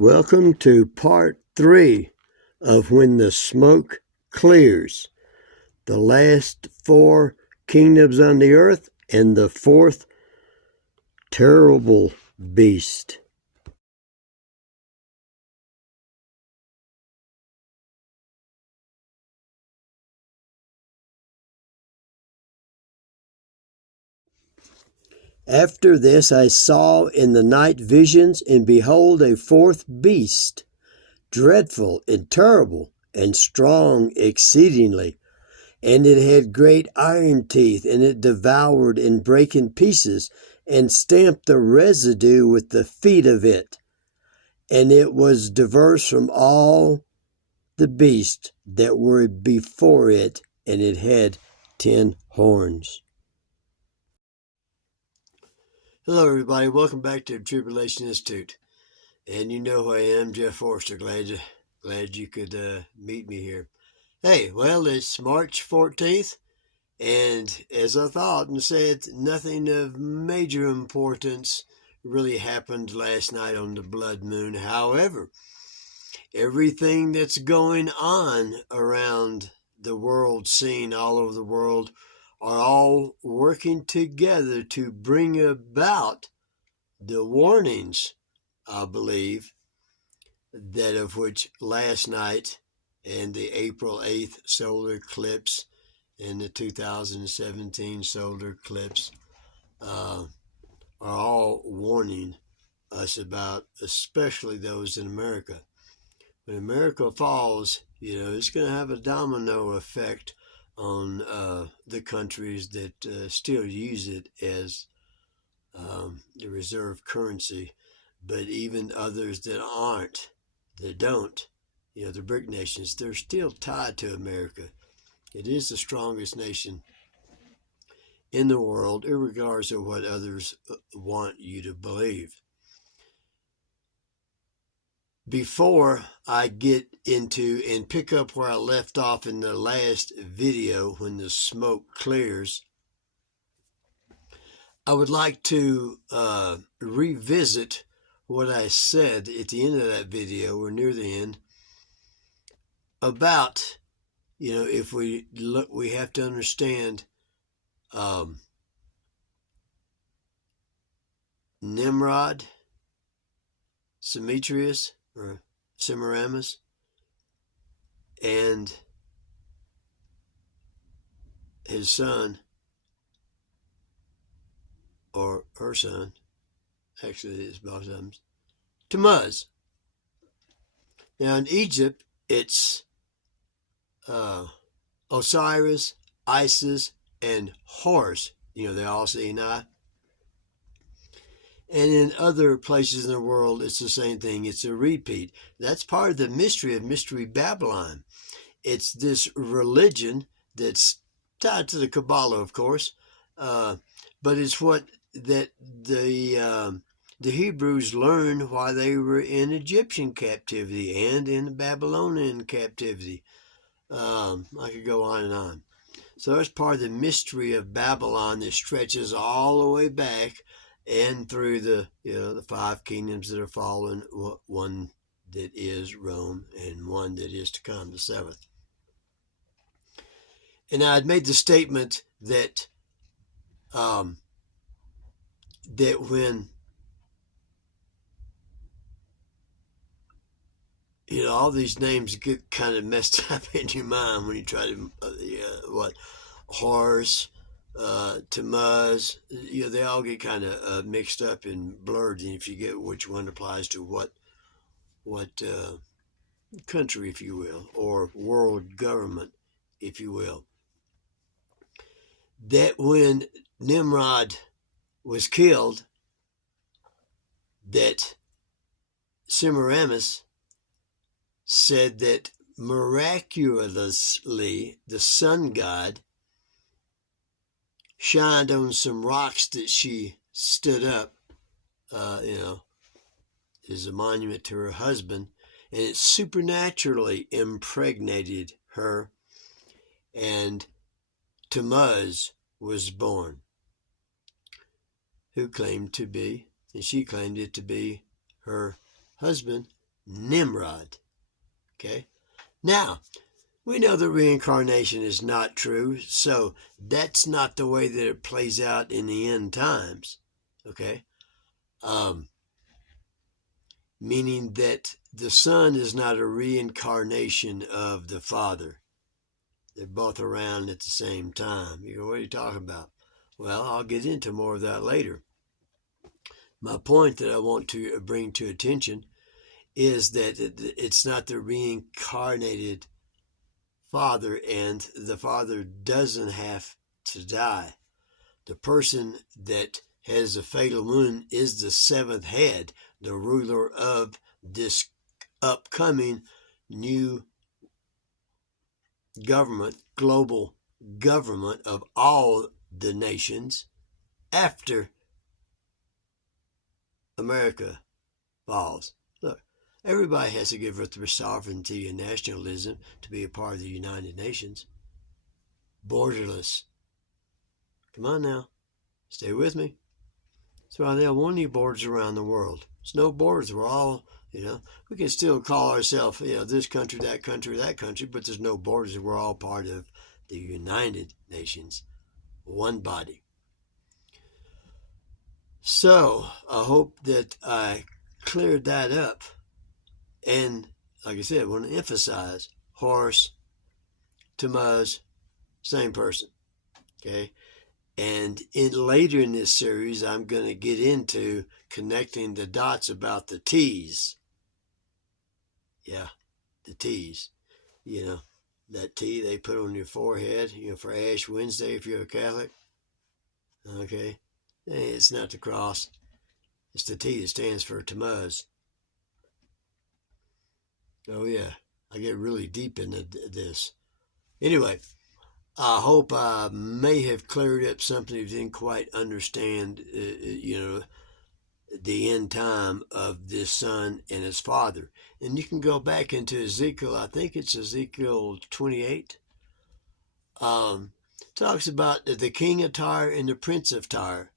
Welcome to part 3 of When the Smoke Clears, the last 4 kingdoms on the earth and the 4th terrible beast. After this I saw in the night visions, and behold, a 4th beast, dreadful and terrible and strong exceedingly. And it had great iron teeth, and it devoured and brake in pieces, and stamped the residue with the feet of it. And it was diverse from all the beasts that were before it, and it had 10 horns. Hello, everybody. Welcome back to the Tribulation Institute. And you know who I am, Jeff Forster. Glad you could meet me here. Hey, well, it's March 14th, and as I thought and said, nothing of major importance really happened last night on the blood moon. However, everything that's going on around the world scene, all over the world, are all working together to bring about the warnings, I believe, that of which last night and the April 8th solar eclipse and the 2017 solar eclipse are all warning us about, especially those in America. When America falls, it's going to have a domino effect on the countries that still use it as the reserve currency, but even others that aren't, that don't, the BRIC nations, they're still tied to America. It is the strongest nation in the world, regardless of what others want you to believe. Before I get into and pick up where I left off in the last video, when the smoke clears, I would like to revisit what I said at the end of that video, or near the end, about, if we look, we have to understand Nimrod, Demetrius, or Semiramis, and his son, or her son, actually it's both of them, Tammuz. Now in Egypt, it's Osiris, Isis, and Horus. They all say Eni. And in other places in the world, it's the same thing. It's a repeat. That's part of the mystery of Mystery Babylon. It's this religion that's tied to the Kabbalah, of course, but it's what that the Hebrews learned while they were in Egyptian captivity and in Babylonian captivity. I could go on and on. So that's part of the mystery of Babylon that stretches all the way back and through the 5 kingdoms that are fallen, one that is Rome and one that is to come, the 7th. And I had made the statement that that when all these names get kind of messed up in your mind when you try to Horus, Tammuz, they all get kind of mixed up and blurred, and if you get which one applies to what country, if you will, or world government, if you will. That when Nimrod was killed, that Semiramis said that miraculously the sun god shined on some rocks that she stood up, as a monument to her husband, and it supernaturally impregnated her, and Tammuz was born, who claimed to be, and she claimed it to be her husband, Nimrod. Okay? Now, we know that reincarnation is not true, so that's not the way that it plays out in the end times. Okay? Meaning that the Son is not a reincarnation of the Father. They're both around at the same time. You go, what are you talking about? Well, I'll get into more of that later. My point that I want to bring to attention is that it's not the reincarnated Father, and the Father doesn't have to die. The person that has a fatal wound is the seventh head, the ruler of this upcoming new government, global government of all the nations after America falls. Look, everybody has to give up their sovereignty and nationalism to be a part of the United Nations. Borderless. Come on now. Stay with me. That's why they have one new borders around the world. There's no borders. We're all, we can still call ourselves, this country, that country, but there's no borders. We're all part of the United Nations. One body. So, I hope that I cleared that up. And, like I said, I want to emphasize Horus, Tammuz, same person. Okay? And later in this series, I'm going to get into connecting the dots about the T's. Yeah, the T's. That T they put on your forehead, for Ash Wednesday if you're a Catholic. Okay? It's not the cross. It's the T that stands for Tammuz. Oh, yeah. I get really deep into this. Anyway, I hope I may have cleared up something you didn't quite understand, the end time of this son and his father. And you can go back into Ezekiel, I think it's Ezekiel 28. Talks about the king of Tyre and the prince of Tyre,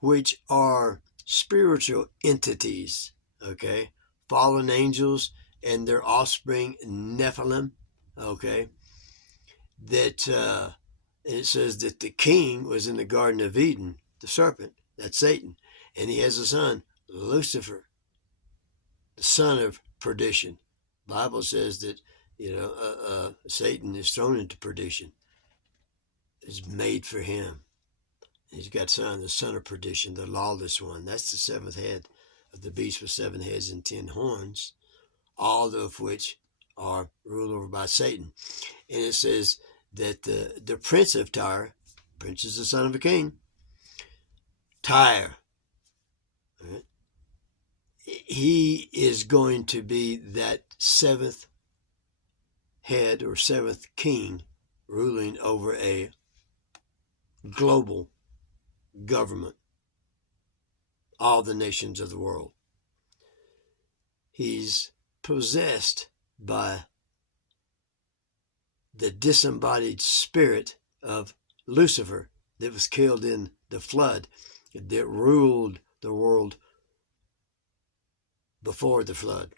which are spiritual entities, okay? Fallen angels and their offspring, Nephilim, okay? That it says that the king was in the Garden of Eden, the serpent, that's Satan, and he has a son, Lucifer, the son of perdition. The Bible says that Satan is thrown into perdition. It's made for him. He's got the son of perdition, the lawless one. That's the seventh head of the beast with 7 heads and 10 horns, all of which are ruled over by Satan. And it says that the prince of Tyre, prince is the son of a king, Tyre, right? He is going to be that seventh head or seventh king ruling over a global government, all the nations of the world. He's possessed by the disembodied spirit of Lucifer that was killed in the flood, that ruled the world before the flood.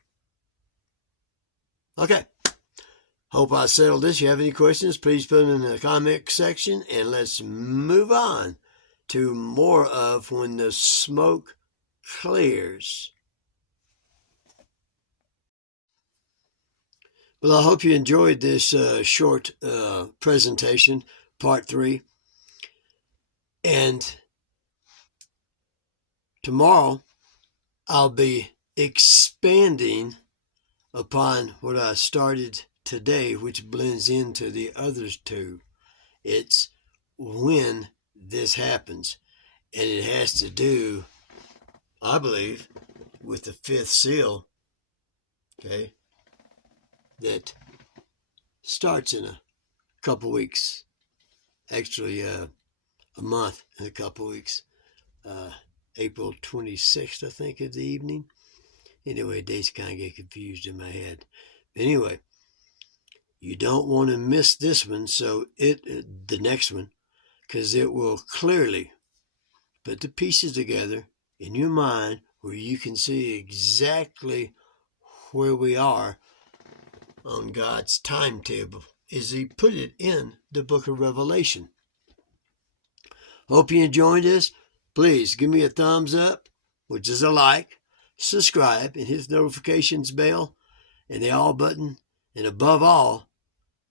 Okay. Hope I settled this. If you have any questions, please put them in the comment section, and let's move on to more of When the Smoke Clears. Well, I hope you enjoyed this short presentation, part 3. And tomorrow, I'll be expanding upon what I started today, which blends into the other two. It's when this happens. And it has to do, I believe, with the 5th seal, okay, that starts in a couple weeks. Actually, a month and a couple weeks. April 26th, I think, of the evening. Anyway, dates kind of get confused in my head. Anyway, you don't want to miss this one, so the next one, because it will clearly put the pieces together in your mind where you can see exactly where we are on God's timetable is He put it in the book of Revelation. Hope you enjoyed this. Please give me a thumbs up, which is a like, subscribe, and hit the notifications bell and the all button, and above all,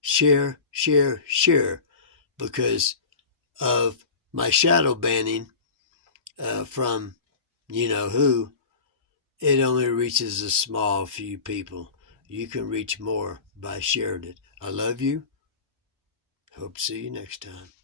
share, share, share, because of my shadow banning from you know who. It only reaches a small few people. You can reach more by sharing it. I love you. Hope to see you next time.